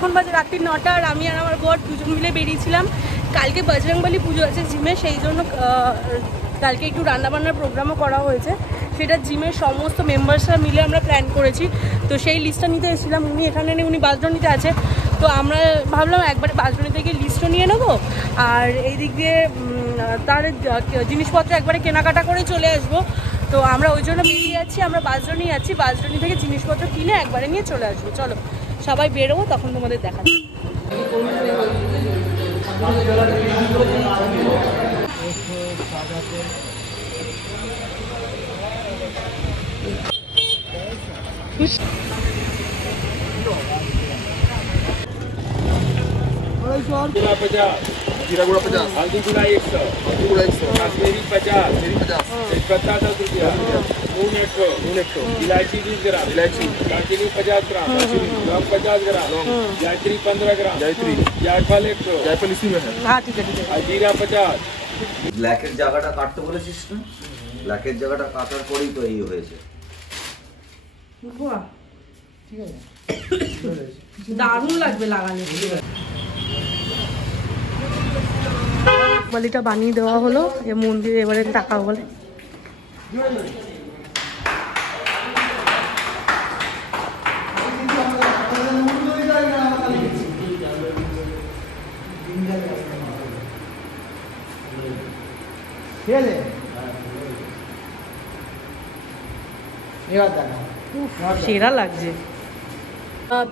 এখন বাজে রাত্রি 9টা আর আমি আর আমার বর দুজন মিলে বেরিয়েছিলাম। কালকে বজরংবলী পুজো আছে জিমে, সেই জন্য কালকে একটু রান্নাবান্নার প্রোগ্রামও করা হয়েছে। সেটা জিমের সমস্ত মেম্বার্সরা মিলে আমরা প্ল্যান করেছি। তো সেই লিস্টটা নিতে এসেছিলাম, উনি এখানে নেই, উনি বাঁশদ্রোণীতে আছে। তো আমরা ভাবলাম একবারে বাঁশদ্রোণীতে গিয়ে লিস্টও নিয়ে নেবো, আর এই দিক দিয়ে তার জিনিসপত্র একবারে কেনাকাটা করে চলে আসবো। তো আমরা ওই জন্য বেরিয়ে যাচ্ছি, আমরা বাঁশদ্রোণী যাচ্ছি, বাঁশদ্রোণী থেকে জিনিসপত্র কিনে একবারে নিয়ে চলে আসবো। চলো সবাই বেরোবো, তখন তোমাদের দেখাচ্ছি। जीरा गुड़ा 50, हल्दी गुड़ा 100, हल्दी गुड़ा 100, कश्मीरी 50, मेरी 50, तेजपत्ता 10 रुपया, नून 100, इलायची 20 ग्राम, इलायची, दालचीनी 50 ग्राम, लौंग 50 ग्राम, जायत्री 15 ग्राम, जायत्री, जायफल 100, जायफल इसी में है। हाँ ठीक है ठीक है। और जीरा 50। ব্ল্যাকের জায়গাটা কাটতে বলেছিস না? ব্ল্যাকের জায়গাটা কাটার পরেই তো এই হয়েছে। দারুণ লাগবে লাগালে। বালিটা বানিয়ে দেওয়া হলো, এ মন্দিরে এবারে টাকা বলে। সেরা লাগছে।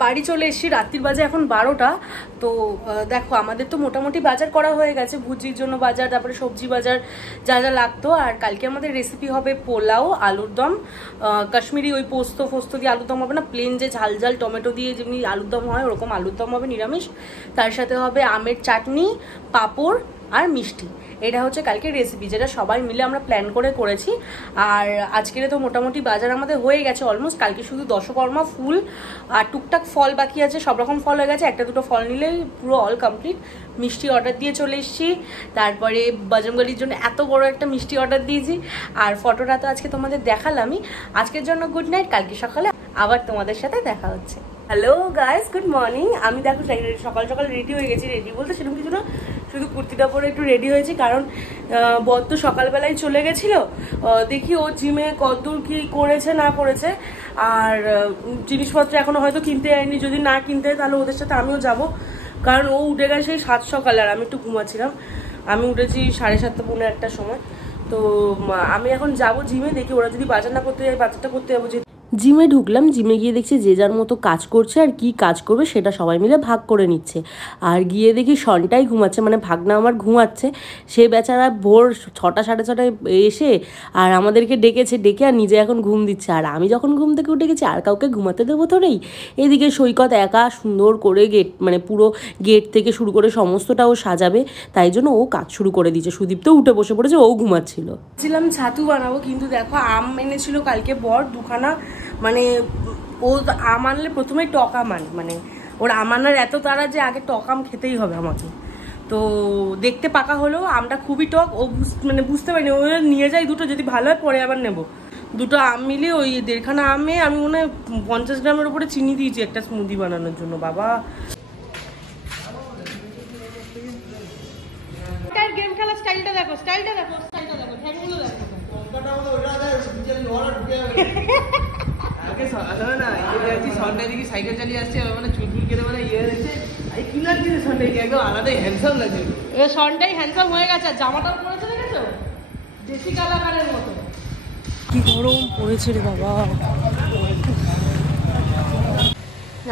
বাড়ি চলে এসেছি, রাত্রির বাজে এখন 12টা। তো দেখো আমাদের তো মোটামুটি বাজার করা হয়ে গেছে, ভুজির জন্য বাজার, তারপরে সবজি বাজার যা যা লাগতো। আর কালকে আমাদের রেসিপি হবে পোলাও, আলুর দম, কাশ্মীরি ওই পোস্ত ফোস্ত দিয়ে আলুর দম হবে না, প্লেন যে ঝাল ঝাল টমেটো দিয়ে যেমনি আলুর দম হয় ওরকম আলুর দম হবে নিরামিষ। তার সাথে হবে আমের চাটনি, পাঁপড় আর মিষ্টি। এটা হচ্ছে কালকে রেসিপি, যেটা সবাই মিলে আমরা প্ল্যান করে করেছি। আর আজকের তো মোটামুটি বাজার আমাদের হয়ে গেছে অলমোস্ট। কালকে শুধু দশকর্মা ফুল আর টুকটাক ফল বাকি আছে, সব রকম ফল হয়ে গেছে, একটা দুটো ফল নিলেই পুরো অল কমপ্লিট। মিষ্টি অর্ডার দিয়ে চলে এসেছি, তারপরে বজরংবলীর জন্য এত বড় একটা মিষ্টি অর্ডার দিয়েছি। আর ফটোটা তো আজকে তোমাদের দেখালামই। আজকের জন্য গুড নাইট, কালকে সকালে আবার তোমাদের সাথে দেখা হচ্ছে। Hello guys, good morning. আমি দেখো সকাল সকাল রেডি হয়ে গেছি। রেডি বলতে সেরকম কিছু না, শুধু কুর্তিটা পরে একটু রেডি হয়েছি, কারণ বর তো সকালবেলায় চলে গেছিলো। দেখি ও জিমে কতদূর কি করেছে না করেছে, আর জিনিসপত্র এখনো হয়তো কিনতে যায়নি। যদি না কিনতে হয় তাহলে ওদের সাথে আমিও যাব, কারণ ও উঠে গেছে সেই 7 সকালে আর আমি একটু ঘুমাচ্ছিলাম। আমি উঠেছি 7:30 পৌনে 1টার সময়। তো আমি এখন যাব জিমে, দেখি ওরা যদি বাজার না করতে যায় বাজারটা করতে যাবো। জিমে ঢুকলাম, জিমে গিয়ে দেখছি যে যার মতো কাজ করছে, আর কি কাজ করবে সেটা সবাই মিলে ভাগ করে নিচ্ছে। আর গিয়ে দেখি শনটাই ঘুমাচ্ছে, মানে ভাগনা আমার ঘুমাচ্ছে। সে বেচারা ভোর 6টা 6:30 এসে আর আমাদেরকে ডেকেছে, ডেকে আর নিজে এখন ঘুম দিচ্ছে। আর আমি যখন ঘুম থেকে উঠে গেছি আর কাউকে ঘুমাতে দেবো তো নেই। এদিকে সৈকত একা সুন্দর করে গেট, মানে পুরো গেট থেকে শুরু করে সমস্তটা ও সাজাবে, তাই জন্য ও কাজ শুরু করে দিয়েছে। সুদীপ তো উঠে বসে পড়েছে, ও ঘুমাচ্ছিল। ছিলাম ছাতু বানাবো, কিন্তু দেখো আম এনেছিল কালকে বর দুখানা। মানে ও আম আনলে প্রথমেই টক আম আনে, মানে ওর আম আনার এত তাড়া যে আগে টক আম খেতেই হবে আমাকে। তো দেখতে পাকা হলো, আমটা খুবই টক, ও মানে বুঝতে পারিনি। ও নিয়ে যাই দুটো, যদি ভালো হয় পরে আবার নেবো। দুটো আম মিলিয়ে ওই 1.5খানা আমে আমি মনে হয় 50 গ্রামের উপরে চিনি দিয়েছি একটা স্মুদি বানানোর জন্য। বাবা গেম খেলার স্টাইলটা দেখো, স্টাইলটা দেখো, স্টাইলটা দেখো, ঠ্যাংগুলো দেখো। সাইকেল চালিয়ে আসছে, মানে চুলচুল কেটে মানে ইয়ে হয়েছে। কি লাগছে সন্ডাই, একদম আলাদাই হ্যান্ডসাম লাগছে। সন্ডাই হ্যান্ডসাম হয়ে গেছে, জামাটাও পরেছে দেখেছো, দেশি কালাকারের মতো। কি গরম পড়েছে রে বাবা।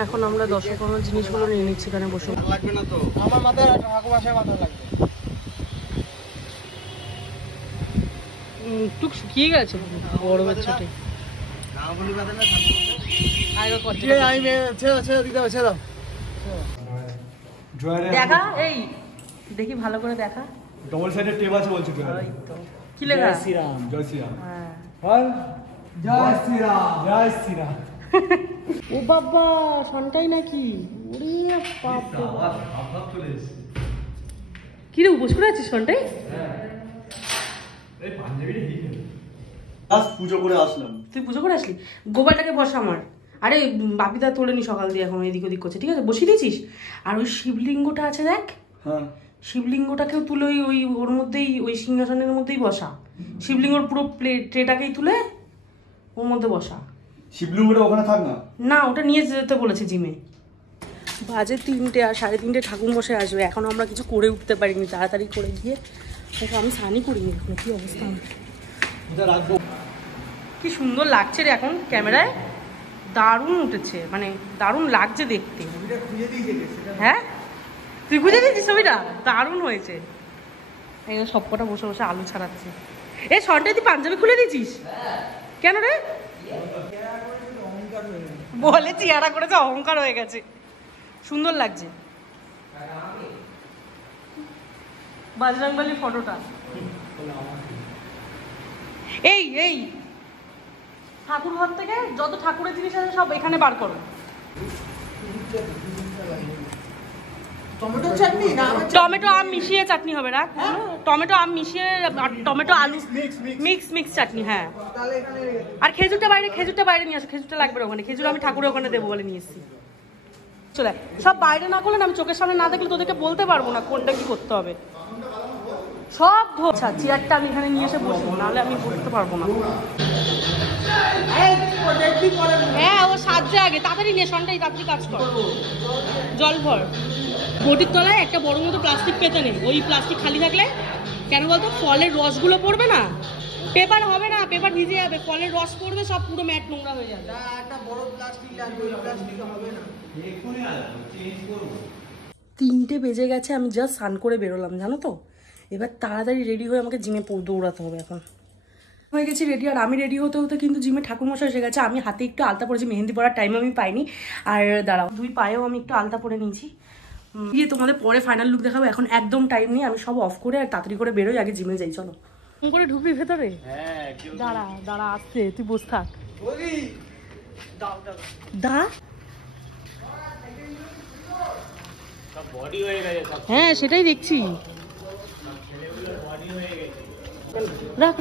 এখন আমরা দশকর্মার জিনিসগুলো নিয়ে নিচ্ছি, এখানে বসে। লাগবে না তো, আমার মাথায় ঠাকুর বাসায় মাথা লাগবে। একটু শুকিয়ে গেছে গরমের ছোটে। দেখা, এই দেখি ভালো করে দেখা। ডবল সাইডের টেপ আছে বলছি। কি লেখা? জয় শ্রীরাম, জয় শ্রীরাম। হ্যাঁ, জয় শ্রীরাম, জয় শ্রীরাম। ও বাবা, সনটাই নাকি? ওরে বাবা, কি রে উপোস করে আছিস সনটাই? পুজো করে আসলাম। তুই পুজো করে আসলি? গোপালটাকে বসা আমার, আরে বাপিদা তোলেনি সকাল দিয়ে, এখন এদিক ওদিক করছে, ঠিক আছে বসিয়ে দিয়েছিস। আর ওই শিবলিঙ্গটা আছে দেখ, হ্যাঁ শিবলিঙ্গটাকেও তুলে ওই ওর মধ্যেই, ওই সিংহাসনের মধ্যেই বসা। শিবলিঙ্গর পুরো ট্রেটাকেই তুলে ওর মধ্যে বসা। শিবলিঙ্গটা ওখানে থাক না, না ওটা নিয়ে যেতে বলেছে জিমে। বাজে 3টে, আর 3:30 ঠাকুর মশাই আসবে। এখনও আমরা কিছু করে উঠতে পারিনি, তাড়াতাড়ি করে গিয়ে আমি স্নানই করিনি এখন। কী অবস্থা রাখবো। কি সুন্দর লাগছে রে এখন ক্যামেরায়, দারুণ উঠেছে, মানে দারুণ লাগছে দেখতে। হ্যাঁ তুই খুঁজে দিয়েছিস ছবিটা, দারুণ হয়েছে। এখানে সবকটা বসে বসে আলু ছাড়াচ্ছে। এই শর্টে তুই পাঞ্জাবি খুলে দিয়েছিস কেন রে? বলে চেয়ারা করেছে, অহংকার হয়ে গেছে। সুন্দর লাগছে বাজরংবলীর ফটোটা। এই এই ঠাকুর ঘর থেকে যত ঠাকুরের জিনিস আছে সব এখানে বার করো। টমেটো আম মিশিয়ে চাটনি হবে না? টমেটো আম মিশিয়ে, টমেটো আলু মিক্স চাটনি। হ্যাঁ, আর খেজুরটা বাইরে নিয়ে আসো। খেজুরটা লাগবে ওখানে, খেজুর আমি ঠাকুরের ওখানে দেবো বলে নিয়ে এসেছি। চলে সব বাইরে না করলে, আমি চোখের সামনে না দেখলে তোদেরকে বলতে পারবো না কোনটা কি করতে হবে। সব আচ্ছা চেয়ারটা আমি এখানে নিয়ে এসে বসবো, নাহলে আমি বসতে পারবো না। হ্যাঁ ও সাজছে আগে, তাড়াতাড়ি নিয়ে সন্ধ্যায় তাড়াতাড়ি কাজ কর। জল ভর। বটির তলায় একটা বড় মতো প্লাস্টিক পেতে নেই, ওই প্লাস্টিক খালি থাকলে কেন বলতো ফলের রসগুলো পড়বে না, পেপার হবে না, পেপার ভিজে যাবে, ফলের রস পড়বে, সব পুরো ম্যাট নোংরা হয়ে যাবে। একটা বড় প্লাস্টিক লাগবে, ওই প্লাস্টিক হবে না। 3টে বেজে গেছে, আমি জাস্ট স্নান করে বেরোলাম জানো তো। এবার তাড়াতাড়ি রেডি হয়ে আমাকে জিমে দৌড়াতে হবে। এখন হয়ে গেছি রেডি, আর আমি রেডি হতে হতে কিন্তু জিমে ঠাকুরমশাই এসে গেছে। আমি হাতে একটু আলতা পরেছি, মেহেন্দি পরার টাইম আমি পাইনি। আর দাঁড়াও, 2 পায়েও আমি একটু আলতা পরে নিয়েছি। গিয়ে তোমাদের পরে ফাইনাল লুক দেখাবো। এখন একদম টাইম নেই, আমি সব অফ করে আর তাড়াতাড়ি করে বেরোই, আগে জিমে যাই। চলো করে ঢুকবি ভেতরে? দাঁড়া আসছে, তুই বস থাক। দা হ্যাঁ সেটাই দেখছি। রাখ,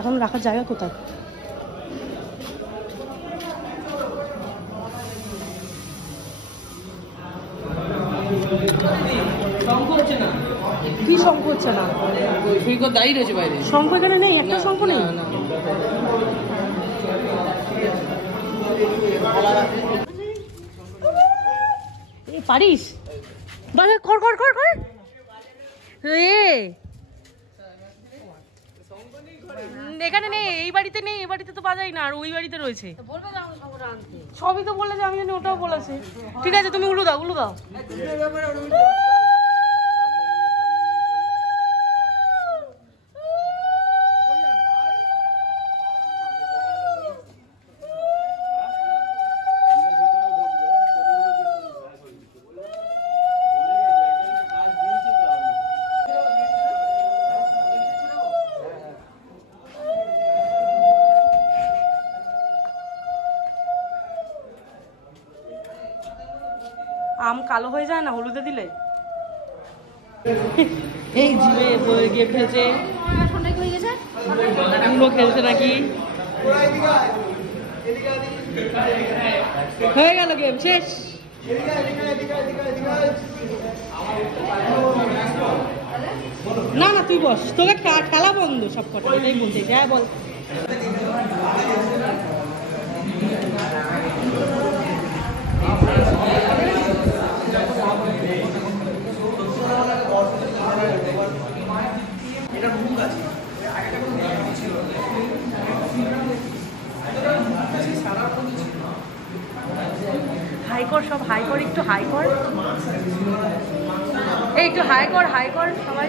এখন রাখার জায়গা কোথায়? কি শঙ্খ হচ্ছে না? দাঁড়িয়ে রয়েছে বাইরে, শঙ্খ এখানে নেই, একটা শঙ্খ নেই। পারিস? বাজা কর এখানে নেই, এই বাড়িতে নেই, এই বাড়িতে তো বাজাই না, আর ওই বাড়িতে রয়েছে। সবই তো বললে যে, আমি জানি ওটাও বলেছে। ঠিক আছে তুমি উলু দাও। আম কালো হয়ে যায় না হলুদে দিলে? এই জিভে গিয়ে ফেলছে, খেলছে নাকি? হয়ে গেল গেম শেষ। না তুই বস, তোকে খেলা বন্ধ সব কটা, এটাই বলতে। হ্যাঁ বল। হাই কর, সব হাই কর, একটু হাই কর, এই একটু হাই কর সবাই।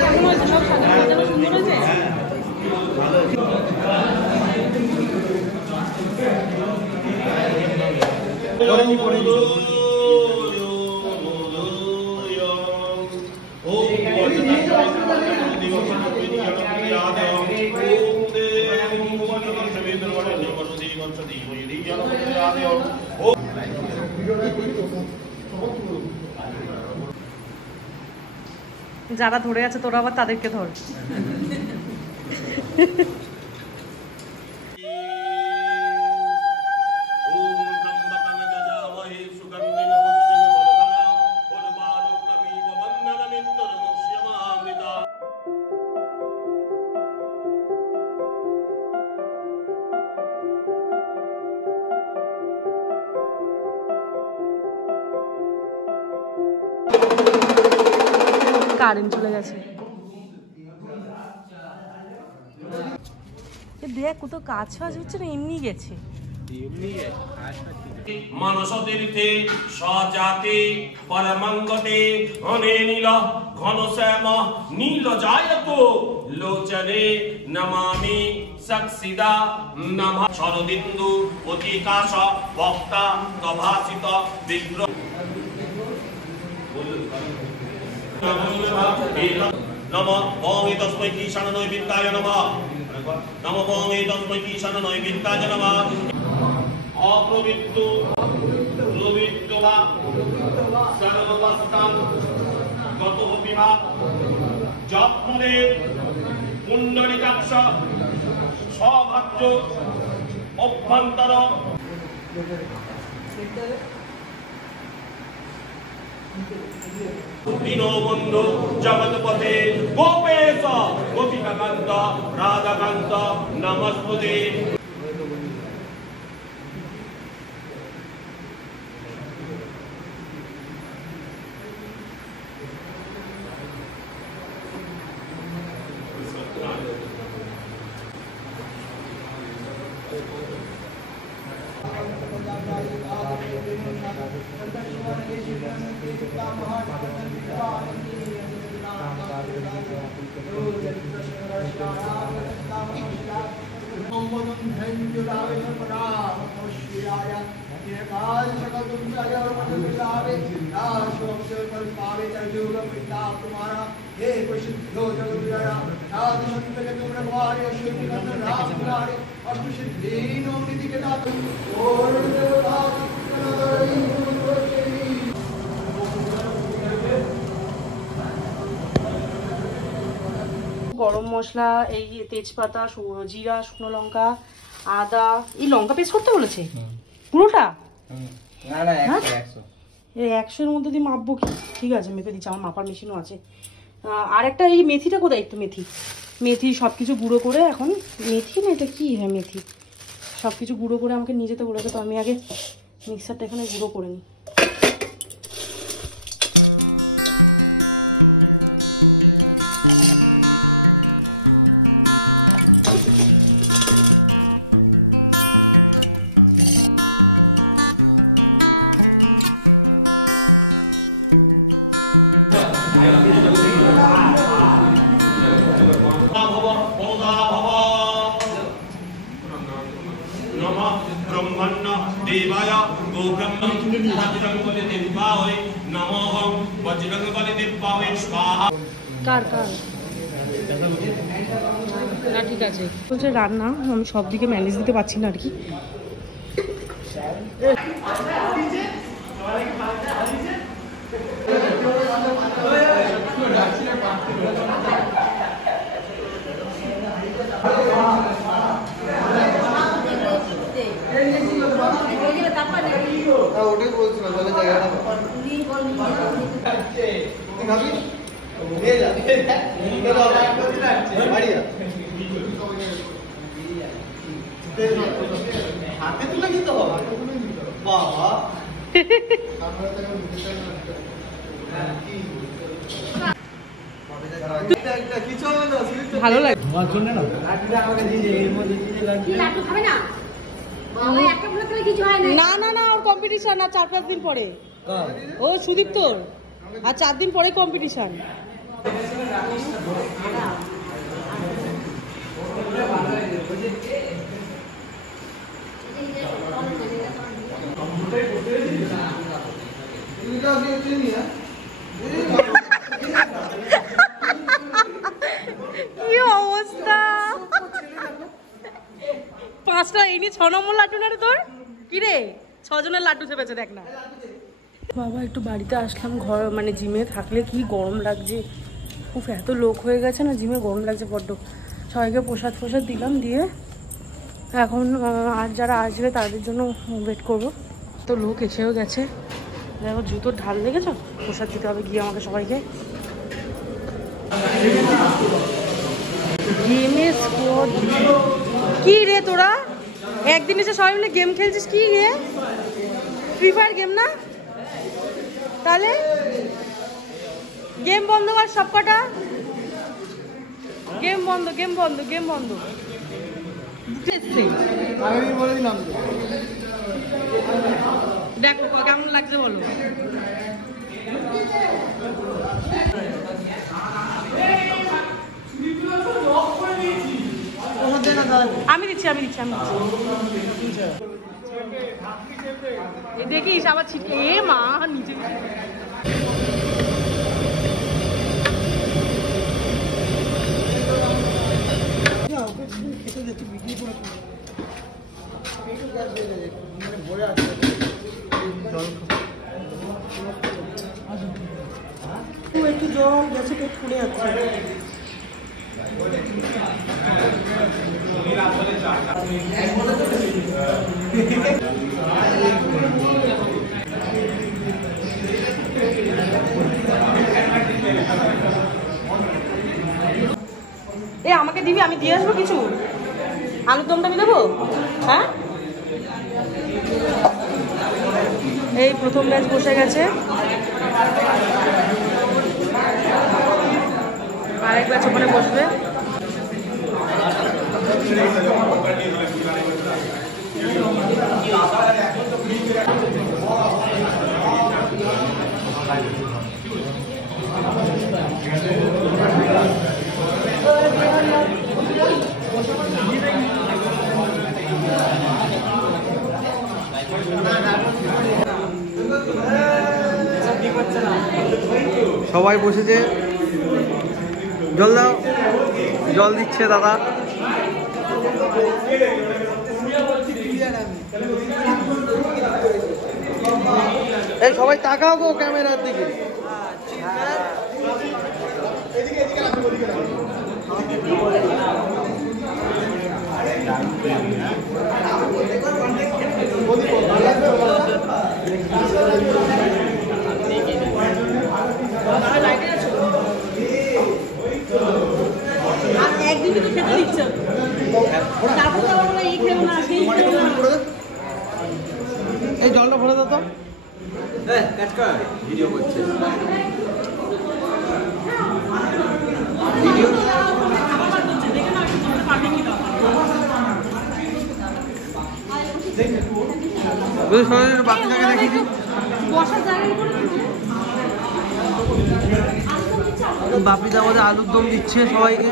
কেমন হয়েছে? সব সাজানো সুন্দর হয়েছে। যারা ধরে আছে তোরা আবার তাদেরকে ধর। কারেন্ট চলে গেছে। দেখ কত কাজ ফাজ হচ্ছে না, এমনি গেছে। মানসতীর্থে সজাতে পরমঙ্গতে অনে নীল ঘন শ্যাম নীল জায়ত লোচনে নমামি সাক্ষিদা নম শরদিন্দু অতিকাশ বক্তা তভাসিত বিগ্রহ নম ওং তস্मै ঈশানায় বিদ্যায় নমঃ নম ওং তস্मै ঈশানায় বিদ্যায় নমঃ অপ্রবৃত্ত প্রবৃত্তবা সর্ববস্তাং গতবিহা যৎফলে পুণ্ডরিকাক্ষ সভাজ্য অভ্যন্তর দীনবন্ধু জগৎপতে গোপেশ গোপিকাকান্ত রাধাকান্ত নমস্তুতে। গরম মশলা, এই তেজপাতা, জিরা, শুকনো লঙ্কা, আদা, এই লঙ্কা পেস্ট করতে বলেছে পুরোটা? না না 100 এই 100-এর মধ্যে দিয়ে মাপবো কি? ঠিক আছে মেপে দিচ্ছি, আমার মাপার মেশিনও আছে। আর একটা এই মেথিটা কোথায়? একটু মেথি সব কিছু গুঁড়ো করে, এখন মেথি না এটা কি? হ্যাঁ মেথি, সব কিছু গুঁড়ো করে আমাকে নিয়ে যেতে বলেছে, তো আমি আগে মিক্সারটা এখানে গুঁড়ো করে নিই। ব্রহ্মণ্য দেবায় গোব্রহ্ম বজরঙ্গবলী দেবায় নমঃ বজরঙ্গবলী দেবায় স্বাহা। কার না ঠিক আছে, বলছে রান্না, আমি সব দিকে ম্যানেজ দিতে পারছি না আর কি। ওটাই বলছিলাম তাহলে জায়গাটা হাতে তুলে দিতে হবে বাবা। ভালো লাগে তোমার জন্য না না না না, ওর কম্পিটিশন আর 4-5 দিন পরে। ও সুদীপ তোর আর 4 দিন পরে কম্পিটিশন। কি অবস্থা! 5টা এই নিয়ে 6 নম্বর লাটু না রে তোর? কি রে 6 জনের লাড্ডু চেপেছে দেখ না। বাবা একটু বাড়িতে আসলাম, ঘর মানে জিমে থাকলে কি গরম লাগছে, খুব এত লোক হয়ে গেছে না জিমে, গরম লাগছে বড্ড। সবাইকে প্রসাদ দিলাম, দিয়ে এখন আর যারা আসবে তাদের জন্য ওয়েট করবো। তো লোক এসেও গেছে, দেখো জুতোর ঢাল লেগেছ, প্রসাদ দিতে হবে গিয়ে আমাকে সবাইকে। গেমে স্কোয়াড কি রে তোরা একদিন এসে সবাই মিলে গেম খেলছিস? কি রে ফ্রি ফায়ার গেম না? তাহলে গেম বন্ধ কর সব কটা, গেম বন্ধ গেম বন্ধ গেম বন্ধ। দেখো কেমন লাগছে বলো। আমি দিচ্ছি দেখিস আবার ছিটকে এ মা নিচে। একটু জল গেছে, পেট ফুলে যাচ্ছে। এ আমাকে দিবি, আমি দিয়ে আসবো কিছু। আলুর দমটা আমি দেবো। হ্যাঁ এই প্রথম ব্যাচ বসে গেছে, আরেক ব্যাচ ওখানে বসবে। সবাই বসেছে, জল দাও, জল দিচ্ছে দাদা। এই সবাই তাকাও গো ক্যামেরার দিকে। একদিন তো খেতে দিচ্ছে, এই জলটা ভরে দাও তো। ভিডিও করছে বাকি জায়গায় দেখি বাপিদা আমাদের আলুর দম দিচ্ছে সবাইকে।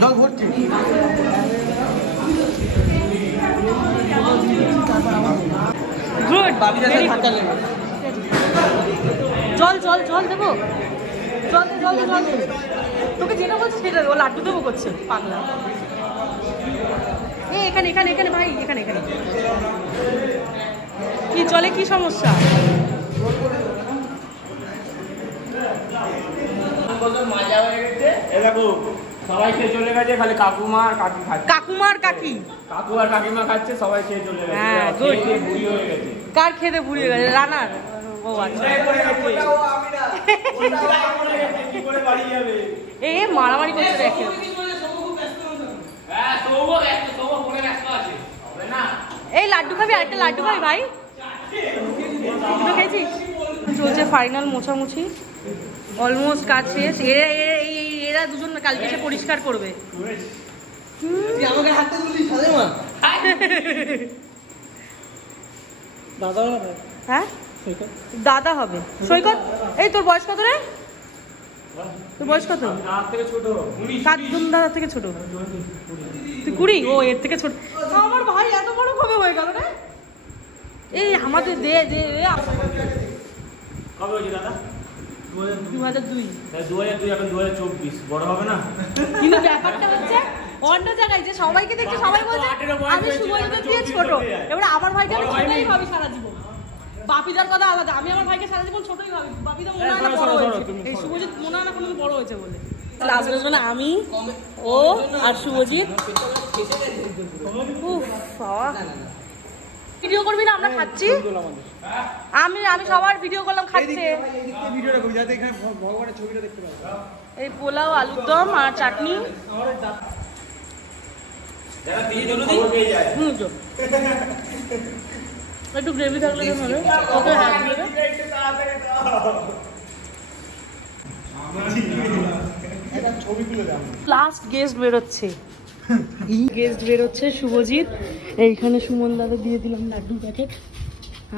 জল ভর্তি। গুড জল জল জল দেবো, জল দে জল দে জল দে। তোকে যেটা বলছে সেটা ও লাড্ডু দেবো করছে পাগলা। এখানে এখানে এখানে ভাই, এখানে এখানে কি জলে কি সমস্যা? সবাই খেয়ে চলে গেছে, খালি কাকুমা আর কাকি খাচ্ছে। কাকুমা আর কাকি, কাকু আর কাকিমা খাচ্ছে, সবাই খেয়ে চলে গেছে। হ্যাঁ গুড। বুড়ি হয়ে গেছে। কার খেতে বুড়ি হয়ে গেছে? রানার। ও আচ্ছা এ মারামারি করতে দেখে। এই লাড্ডু খাবি? আরেকটা লাড্ডু খাবি ভাই? দুটো খেয়েছিস? চলছে ফাইনাল মোছামুছি, অলমোস্ট কাজ শেষ। এরা দুজন কালকে এসে পরিষ্কার করবে। হ্যাঁ দাদা হবে সৈকত। এই তোর বয়স কত রে? তোর বয়স কত? দাদা থেকে ছোট। তুই 20? ও এর থেকে ছোট। আমার ভাই এত বড় কবে হয়ে গেল রে? এই আমাদের দে দে কবে হয়েছে দাদা? 2002 2002 এখন 2024 বড় হবে না? কিন্তু ব্যাপারটা হচ্ছে অন্য জায়গায় যে সবাইকে দেখছে সবাই বলছে আমি শুভজিতের দিয়ে ছোট, এবারে আমার ভাইকে আমি ছোটই ভাবি সারা জীবন। বাপিদার কথা আলাদা, আমি আমার ভাইকে সারা জীবন ছোটই ভাবি। বাপিদা মনে হয় না বড় হয়েছে, এই শুভজিৎ মনে হয় না কোনোদিন বড় হয়েছে বলে। লাস্ট বেসমেন্ট আমি, ও আর শুভজিৎ। ভিডিও করবি না? আমরা খাচ্ছি, আমি সবার ভিডিও করলাম খাচ্ছে। এই পোলাও, আলুর দম আর চাটনি। একটু গ্রেভি থাকলে লাস্ট গেস্ট বেরোচ্ছে, গেস্ট বেরোচ্ছে শুভজিৎ। এইখানে সুমন দাদা দিয়ে দিলাম লাড্ডুর প্যাকেট।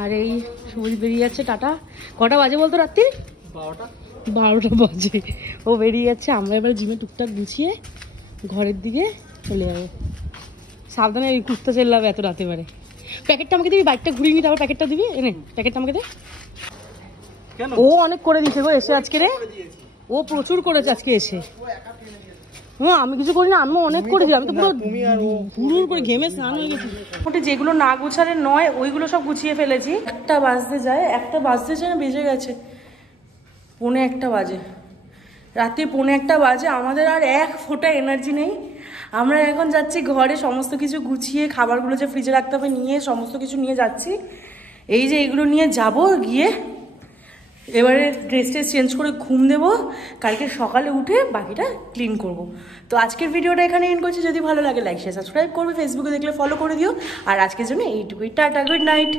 আর এই শুভজিৎ বেরিয়ে যাচ্ছে। টাটা। কটা বাজে বলতো? রাত্রি 12টা বাজে। ও বেরিয়ে যাচ্ছে। আমরা এবার জিমে টুকটাক গুছিয়ে ঘরের দিকে চলে যাবো। সাবধানে এই কুত্তা চেল্লাবে এত রাতে পারে। প্যাকেটটা আমাকে দিবি, বাইকটা ঘুরিয়ে নিতে আবার প্যাকেটটা দিবি। এনে প্যাকেটটা আমাকে দে। ও অনেক করে দিচ্ছে গো এসে আজকে রে, ও প্রচুর করেছে আজকে এসে। হ্যাঁ আমি কিছু করি না, আমি অনেক করেছি। আমি তো পুরো হুড়ুর করে ঘেমে স্নান হয়ে গেছি। মোটে যেগুলো না গুছালে নয় ওইগুলো সব গুছিয়ে ফেলেছি। একটা বাজতে যায় না, বেজে গেছে 1:45 বাজে, রাত্রি 1:45 বাজে। আমাদের আর এক ফোঁটা এনার্জি নেই। আমরা এখন যাচ্ছি ঘরে সমস্ত কিছু গুছিয়ে, খাবারগুলো যে ফ্রিজে রাখতে হবে নিয়ে সমস্ত কিছু নিয়ে যাচ্ছি। এই যে এগুলো নিয়ে যাব, গিয়ে এবারে ড্রেস চেঞ্জ করে ঘুম দেবো। কালকে সকালে উঠে বাকিটা ক্লিন করব। তো আজকের ভিডিওটা এখানে এন্ড করছি। যদি ভালো লাগে লাইক শেয়ার সাবস্ক্রাইব করবে, ফেসবুকে দেখলে ফলো করে দিও। আর আজকের জন্য এইটুকুই। Tata, good night.